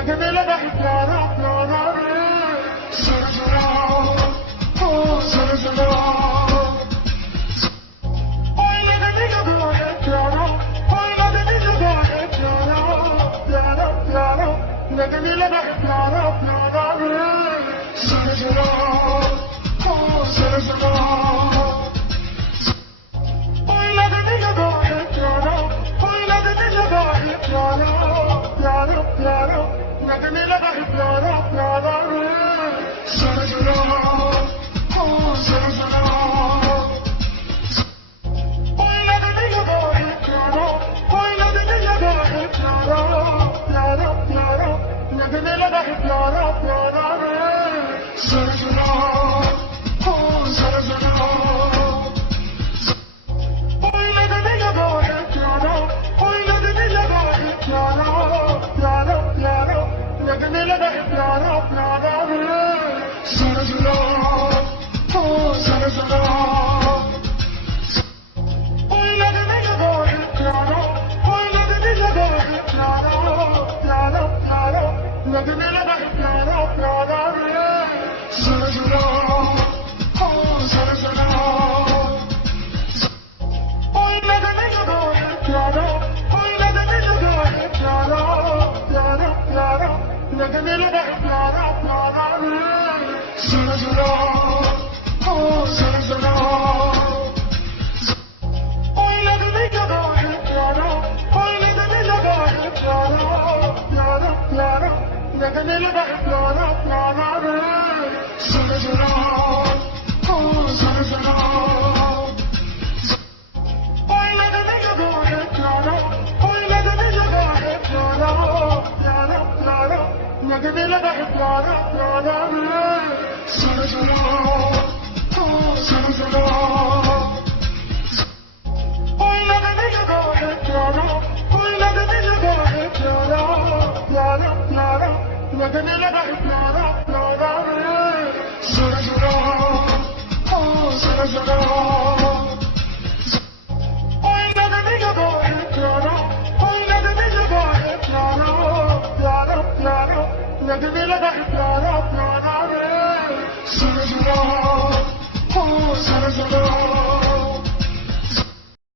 लगने लगा है प्यारा प्यारा रे जरा जरा ओ जरा जरा ओए लगने लगा है प्यारा ओए लगने लगा है प्यारा प्यारा प्यारा लगने लगा है प्यारा प्यारा रे जरा जरा ओ जरा जरा ओए लगने लगा है प्यारा ओए लगने लगा है प्यारा प्यारा प्यारा लगने लगा है प्यारा प्यारा रे जरा जरा ओ जरा जरा ओए लगने लगा है प्यारा ओए लगने लगा है प्यारा प्यारा प्यारा लगने लगा है प्यारा प्यारा रे जरा जरा ओ जरा जरा ओए लगने लगा है प्यारा ओए लगने लगा है प्यारा प्यारा प्यारा लगने लगा है प्यारा प्यारा रे जरा जरा ओ जरा जरा ओए लगने लगा है प्यारा ओए लगने लगा है प्यारा प्यारा प्यारा लगने लगा है प्यारा प्यारा रे जरा जरा ओ जरा जरा ओए लगने लगा है प्यारा ओए लगने लगा है प्यारा प्यारा प्यारा लगने लगा है प्यारा प्यारा रे जरा जरा ओ जरा जरा ओए लगने लगा है प्यारा ओए लगने लगा है प्यारा प्यारा प्यारा लगने लगा है प्यारा प्यारा रे जरा जरा ओ जरा जरा ओए लगने लगा है प्यारा ओए लगने लगा है प्यारा प्यारा प्यारा लगने लगा है प्यारा प्यारा रे जरा जरा ओ जरा जरा ओए लगने लगा है प्यारा ओए लगने लगा है प्यारा प्यारा प्यारा लगने लगा है प्यारा प्यारा रे जरा जरा ओ जरा जरा ओए लगने लगा है प्यारा ओए लगने लगा है प्यारा प्यारा प्यारा लगने लगा है प्यारा प्यारा रे जरा जरा ओ जरा जरा